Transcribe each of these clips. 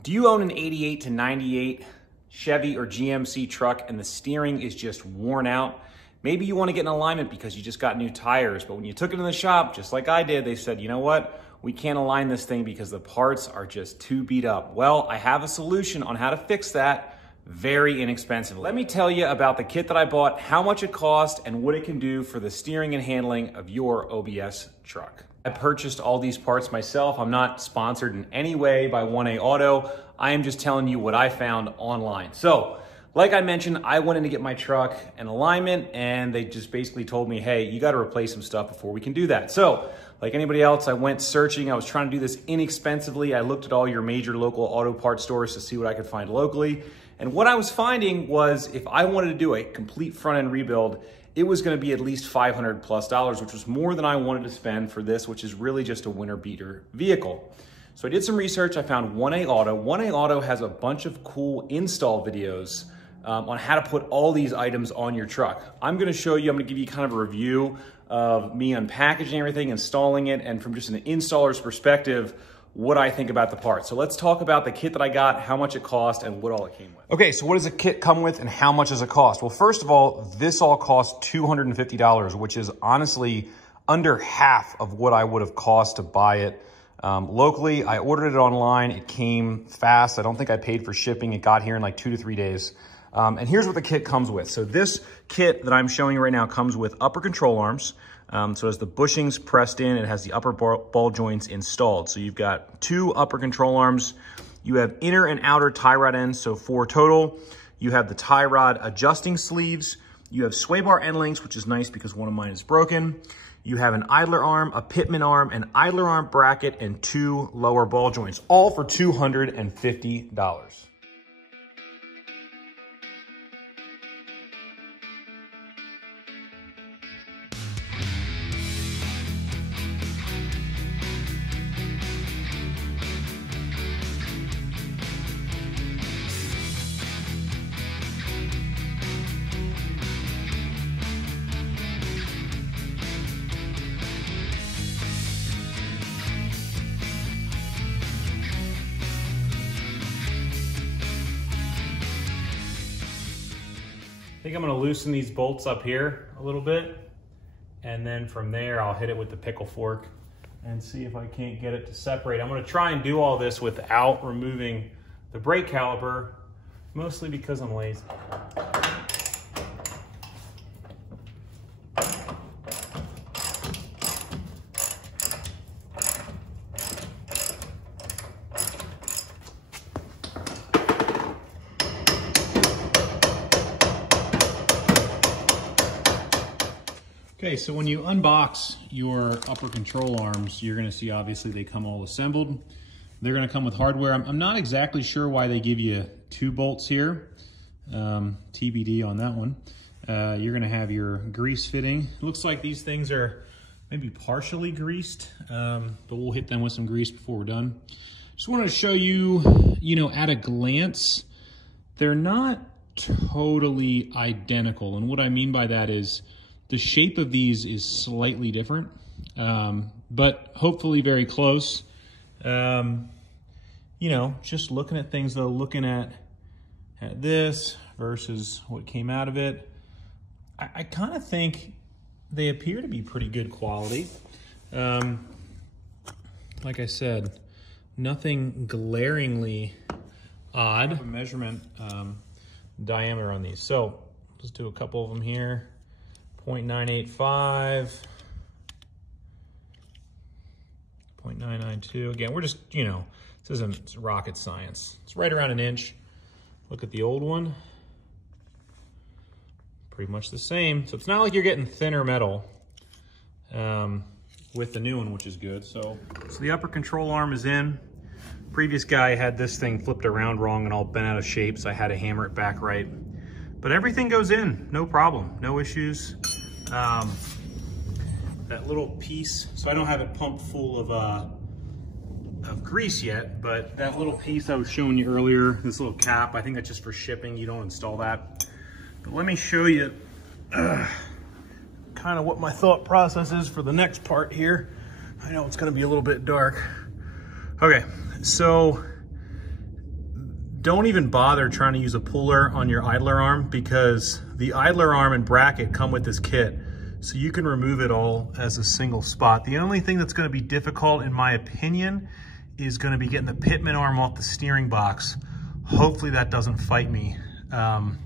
Do you own an 88 to 98 Chevy or GMC truck and the steering is just worn out? Maybe you want to get an alignment because you just got new tires, but when you took it in the shop, just like I did, they said, you know what? We can't align this thing because the parts are just too beat up. Well, I have a solution on how to fix that very inexpensively. Let me tell you about the kit that I bought, how much it cost, and what it can do for the steering and handling of your OBS truck. I purchased all these parts myself. I'm not sponsored in any way by 1A Auto. I am just telling you what I found online. So, like I mentioned, I went in to get my truck an alignment and they just basically told me, hey, you gotta replace some stuff before we can do that. So, like anybody else, I went searching. I was trying to do this inexpensively. I looked at all your major local auto parts stores to see what I could find locally. And what I was finding was if I wanted to do a complete front end rebuild, it was gonna be at least $500+, which was more than I wanted to spend for this, which is really just a winter beater vehicle. So I did some research, I found 1A Auto. 1A Auto has a bunch of cool install videos on how to put all these items on your truck. I'm gonna show you, I'm gonna give you kind of a review of me unpackaging everything, installing it, and from just an installer's perspective, what I think about the part. So let's talk about the kit that I got, how much it cost, and what all it came with. Okay, so what does the kit come with and how much does it cost? Well, first of all, this all cost $250, which is honestly under half of what I would have cost to buy it locally. I ordered it online, it came fast. I don't think I paid for shipping. It got here in like 2 to 3 days. And here's what the kit comes with. So this kit that I'm showing you right now comes with upper control arms. So as the bushings pressed in, it has the upper ball joints installed. So you've got 2 upper control arms. You have inner and outer tie rod ends, so 4 total. You have the tie rod adjusting sleeves. You have sway bar end links, which is nice because one of mine is broken. You have an idler arm, a pitman arm, an idler arm bracket, and 2 lower ball joints, all for $250. I think I'm gonna loosen these bolts up here a little bit, and then from there I'll hit it with the pickle fork and see if I can't get it to separate. I'm gonna try and do all this without removing the brake caliper, mostly because I'm lazy. Okay, so when you unbox your upper control arms, you're gonna see obviously they come all assembled. They're gonna come with hardware. I'm not exactly sure why they give you 2 bolts here, TBD on that one. You're gonna have your grease fitting. It looks like these things are maybe partially greased, but we'll hit them with some grease before we're done. Just wanted to show you, at a glance, they're not totally identical. And what I mean by that is, the shape of these is slightly different, but hopefully very close. Just looking at things though, looking at this versus what came out of it, I kind of think they appear to be pretty good quality. Like I said, nothing glaringly odd. I have a measurement diameter on these. So let's do a couple of them here. 0.985, 0.992. Again, we're just, this isn't rocket science. It's right around 1 inch. Look at the old one. Pretty much the same. So it's not like you're getting thinner metal with the new one, which is good. So the upper control arm is in. Previous guy had this thing flipped around wrong and all bent out of shape, so I had to hammer it back right. But everything goes in, no problem, no issues. That little piece, so I don't have it pumped full of grease yet, but that little piece I was showing you earlier, this little cap, I think that's just for shipping. You don't install that. But let me show you kind of what my thought process is for the next part here. I know it's gonna be a little bit dark. Okay, so don't even bother trying to use a puller on your idler arm, because the idler arm and bracket come with this kit. So you can remove it all as a single spot. The only thing that's gonna be difficult, in my opinion, is gonna be getting the pitman arm off the steering box. Hopefully that doesn't fight me. And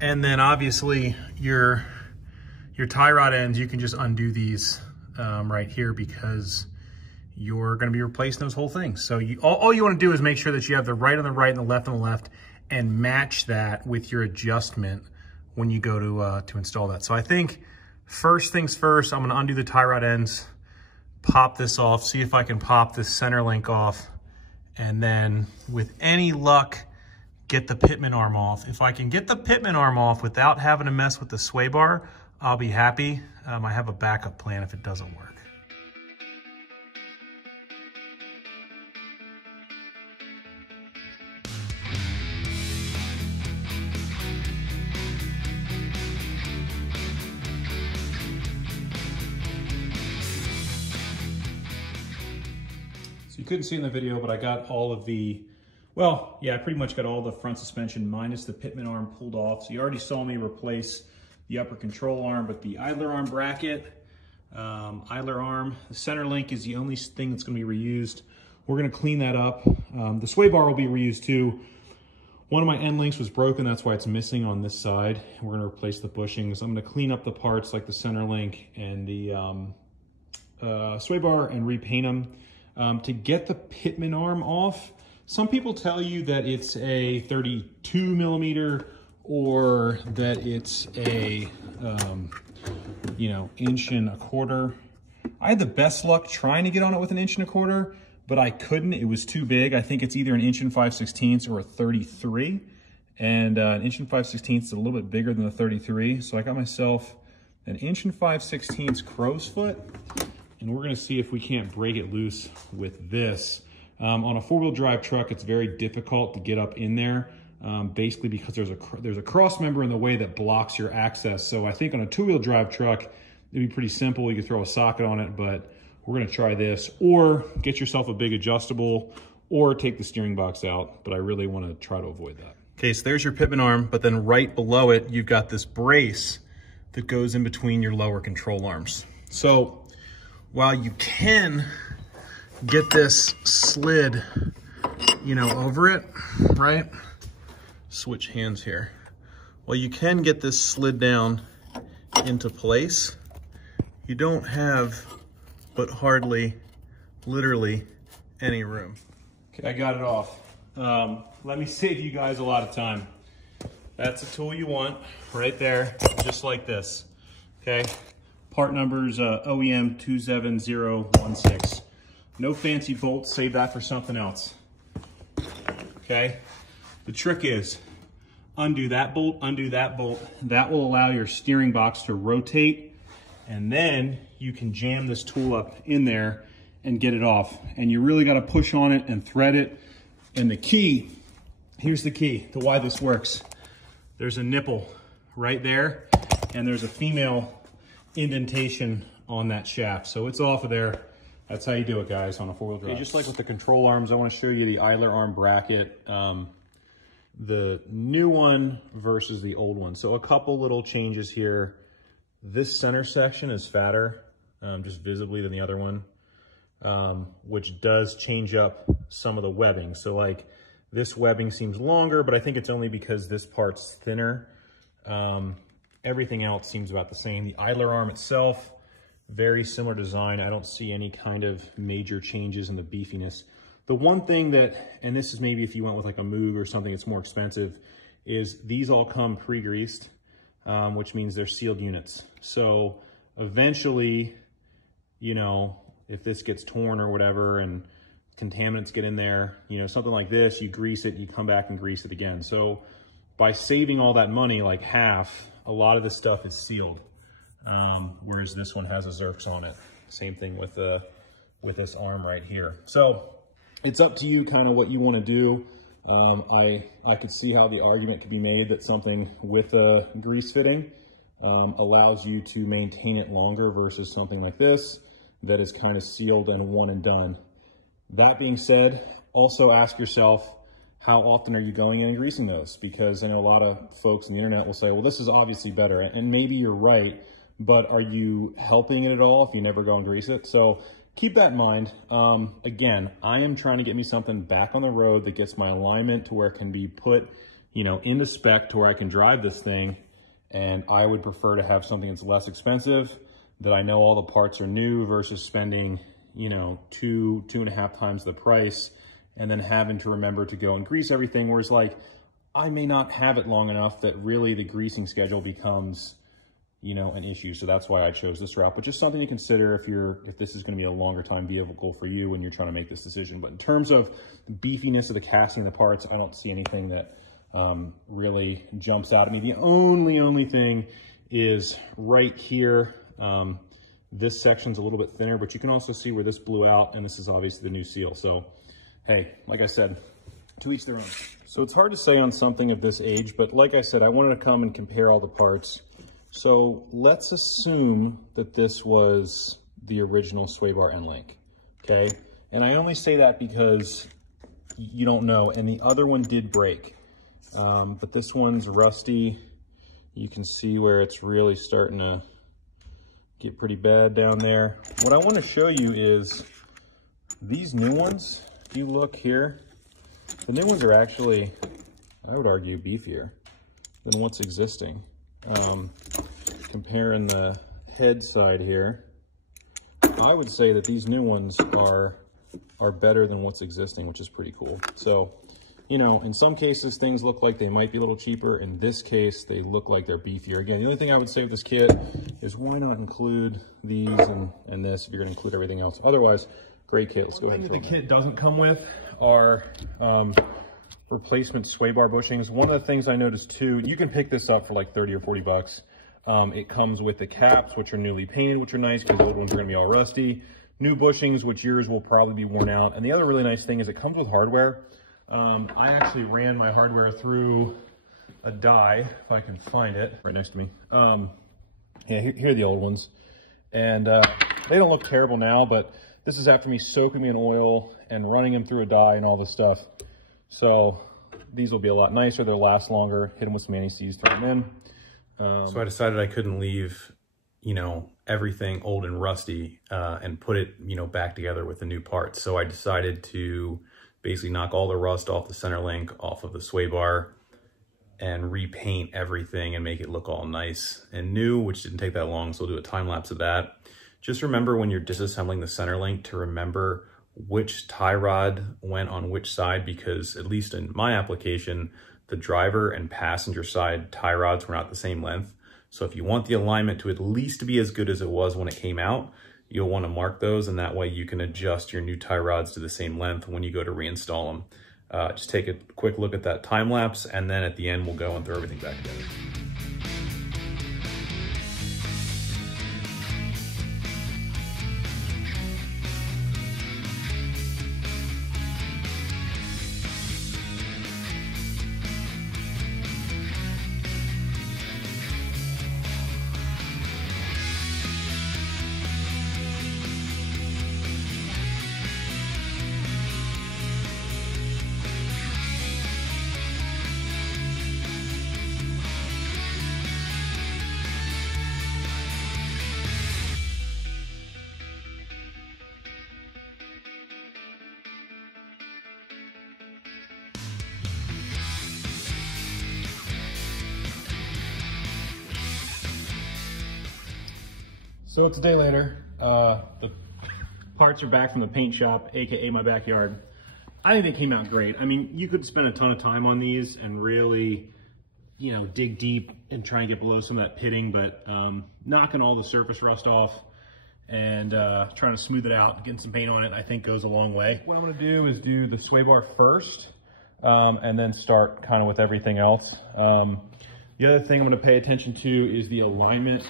then obviously your tie rod ends, you can just undo these right here, because you're gonna be replacing those whole things. So all you wanna do is make sure that you have the right on the right and the left on the left, and match that with your adjustment when you go to install that. So I think first things first, I'm gonna undo the tie rod ends, pop this off, see if I can pop this center link off, and then with any luck, get the pitman arm off. If I can get the pitman arm off without having to mess with the sway bar, I'll be happy. I have a backup plan if it doesn't work. You couldn't see in the video, but I got all of the, well, yeah, I pretty much got all the front suspension minus the pitman arm pulled off. So you already saw me replace the upper control arm, but the idler arm bracket, idler arm, the center link is the only thing that's gonna be reused. We're gonna clean that up. The sway bar will be reused too. One of my end links was broken, that's why it's missing on this side. We're gonna replace the bushings. I'm gonna clean up the parts like the center link and the sway bar and repaint them. To get the pitman arm off, some people tell you that it's a 32 millimeter or that it's a, you know, 1.25 inches. I had the best luck trying to get on it with 1.25 inches, but I couldn't. It was too big. I think it's either 1 5/16 inches or a 33. And 1 5/16 inches is a little bit bigger than the 33. So I got myself 1 5/16 inches crow's foot. And we're gonna see if we can't break it loose with this. On a four-wheel drive truck, it's very difficult to get up in there, basically because there's a cross member in the way that blocks your access. So I think on a two-wheel drive truck, it'd be pretty simple. You could throw a socket on it, but we're gonna try this, or get yourself a big adjustable, or take the steering box out, but I really wanna try to avoid that. Okay, so there's your pitman arm, but then right below it, you've got this brace that goes in between your lower control arms. So while you can get this slid, you know, over it, right? Switch hands here. Well, you can get this slid down into place. You don't have but hardly, literally, any room. Okay, I got it off. Let me save you guys a lot of time. That's the tool you want right there, just like this, okay? Part number's OEM 27016. No fancy bolts, save that for something else. Okay? The trick is undo that bolt, undo that bolt. That will allow your steering box to rotate, and then you can jam this tool up in there and get it off. And you really gotta push on it and thread it. And the key, here's the key to why this works. There's a nipple right there, and there's a female indentation on that shaft. So it's off of there. That's how you do it, guys, on a four-wheel drive. Okay, just like with the control arms, I want to show you the idler arm bracket, the new one versus the old one. So a couple little changes here. This center section is fatter, just visibly, than the other one, which does change up some of the webbing. So like this webbing seems longer, but I think it's only because this part's thinner. Everything else seems about the same. The idler arm itself, very similar design. I don't see any kind of major changes in the beefiness. The one thing that, and this is maybe if you went with like a Moog or something that's more expensive, is these all come pre-greased, which means they're sealed units. So eventually, you know, if this gets torn or whatever and contaminants get in there, you know, something like this, you grease it, you come back and grease it again. So by saving all that money, like half, a lot of this stuff is sealed, whereas this one has a Zerks on it. Same thing with this arm right here. So it's up to you kind of what you want to do. I could see how the argument could be made that something with a grease fitting allows you to maintain it longer versus something like this that is kind of sealed and one and done. That being said, also ask yourself, how often are you going in and greasing those? Because I know a lot of folks on the internet will say, well, this is obviously better. And maybe you're right, but are you helping it at all if you never go and grease it? So keep that in mind. Again, I am trying to get me something back on the road that gets my alignment to where it can be put, you know, into spec to where I can drive this thing. And I would prefer to have something that's less expensive, that I know all the parts are new versus spending, you know, two and a half times the price and then having to remember to go and grease everything. Whereas like, I may not have it long enough that really the greasing schedule becomes, you know, an issue. So that's why I chose this route, but just something to consider if this is going to be a longer time vehicle for you when you're trying to make this decision. But in terms of the beefiness of the casting of the parts, I don't see anything that really jumps out at me. The only thing is right here. This section's a little bit thinner, but you can also see where this blew out, and this is obviously the new seal. So, hey, like I said, to each their own. So it's hard to say on something of this age, but like I said, I wanted to come and compare all the parts. So let's assume that this was the original sway bar end link, okay? And I only say that because you don't know, and the other one did break. But this one's rusty. You can see where it's really starting to get pretty bad down there. What I want to show you is these new ones. If you look here, the new ones are actually, I would argue, beefier than what's existing. Comparing the head side here, I would say that these new ones are better than what's existing, which is pretty cool. So, you know, in some cases, things look like they might be a little cheaper. In this case, they look like they're beefier. Again, the only thing I would say with this kit is why not include these and this if you're gonna include everything else. Otherwise, great kit. Let's go ahead and the kit doesn't come with are replacement sway bar bushings. One of the things I noticed too, you can pick this up for like 30 or 40 bucks. It comes with the caps, which are newly painted, which are nice because the old ones are gonna be all rusty. New bushings, which yours will probably be worn out. And the other really nice thing is it comes with hardware. I actually ran my hardware through a die, if I can find it, right next to me. Yeah, here are the old ones. And they don't look terrible now, but this is after me soaking them in oil and running them through a die and all this stuff. So these will be a lot nicer, they'll last longer. Hit them with some anti-seize, throw them in. So I decided I couldn't leave, you know, everything old and rusty and put it, you know, back together with the new parts. So I decided to basically knock all the rust off the center link, off of the sway bar, and repaint everything and make it look all nice and new, which didn't take that long, so we'll do a time lapse of that. Just remember when you're disassembling the center link to remember which tie rod went on which side, because at least in my application, the driver and passenger side tie rods were not the same length. So if you want the alignment to at least be as good as it was when it came out, you'll want to mark those, and that way you can adjust your new tie rods to the same length when you go to reinstall them. Just take a quick look at that time lapse, and then at the end we'll go and throw everything back together. So it's a day later. The parts are back from the paint shop, AKA my backyard. I think they came out great. I mean, you could spend a ton of time on these and really, you know, dig deep and try and get below some of that pitting, but knocking all the surface rust off and trying to smooth it out, getting some paint on it, I think goes a long way. What I'm gonna do is do the sway bar first and then start kind of with everything else. The other thing I'm gonna pay attention to is the alignment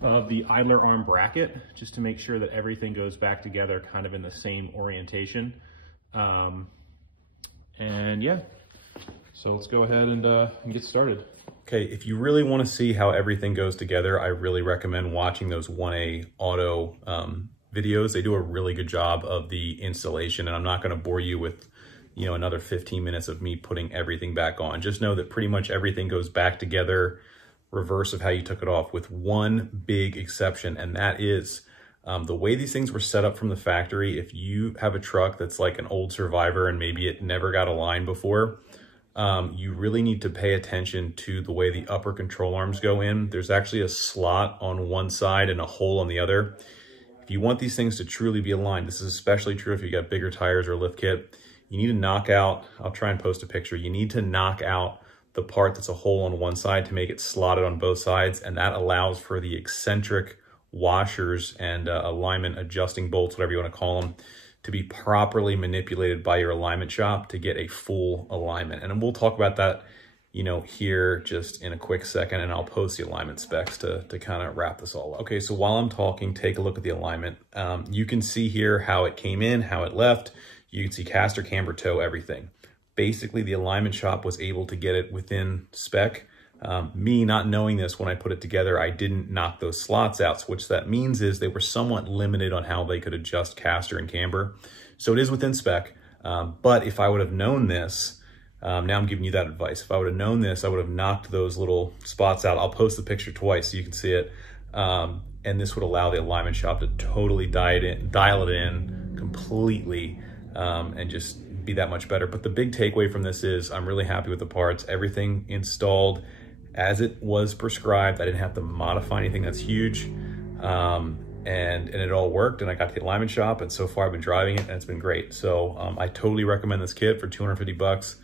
of the idler arm bracket, just to make sure that everything goes back together kind of in the same orientation. And yeah, so let's go ahead and get started. Okay, if you really want to see how everything goes together, I really recommend watching those 1A Auto videos. They do a really good job of the installation, and I'm not going to bore you with you know, another 15 minutes of me putting everything back on. Just know that pretty much everything goes back together, reverse of how you took it off, with one big exception, and that is the way these things were set up from the factory. If you have a truck that's like an old Survivor and maybe it never got a line before, you really need to pay attention to the way the upper control arms go in. There's actually a slot on one side and a hole on the other. If you want these things to truly be aligned, this is especially true if you got bigger tires or lift kit, you need to knock out, I'll try and post a picture, you need to knock out the part that's a hole on one side to make it slotted on both sides, and that allows for the eccentric washers and alignment adjusting bolts, whatever you want to call them, to be properly manipulated by your alignment shop to get a full alignment. And we'll talk about that, you know, here just in a quick second, and I'll post the alignment specs to kind of wrap this all up. Okay, so while I'm talking, take a look at the alignment. You can see here how it came in, how it left. You can see caster, camber, toe, everything. Basically, the alignment shop was able to get it within spec. Me not knowing this when I put it together, I didn't knock those slots out. So which that means is they were somewhat limited on how they could adjust caster and camber. So it is within spec. But if I would have known this, now I'm giving you that advice. If I would have known this, I would have knocked those little spots out. I'll post the picture twice so you can see it. And this would allow the alignment shop to totally dial it in completely, and just be that much better. But the big takeaway from this is I'm really happy with the parts. Everything installed as it was prescribed. I didn't have to modify anything. That's huge. And it all worked, and I got to the alignment shop, and so far I've been driving it and it's been great. So I totally recommend this kit for 250 bucks.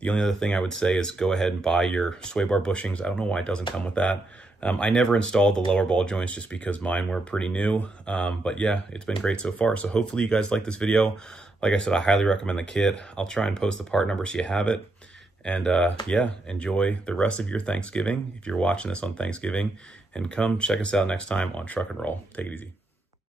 The only other thing I would say is go ahead and buy your sway bar bushings. I don't know why it doesn't come with that. I never installed the lower ball joints just because mine were pretty new. But yeah, it's been great so far. So hopefully you guys like this video. Like I said, I highly recommend the kit. I'll try and post the part number so you have it. And yeah, enjoy the rest of your Thanksgiving if you're watching this on Thanksgiving. And come check us out next time on Truck and Roll. Take it easy.